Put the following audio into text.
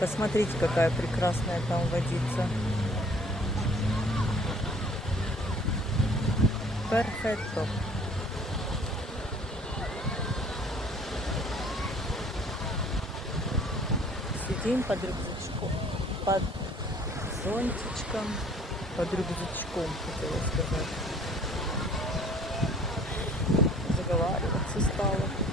Посмотрите, какая прекрасная там водица. Перфекто. Сидим под рюкзачком, под зонтичком, под рюкзачком, хотела сказать. Заговариваться стала.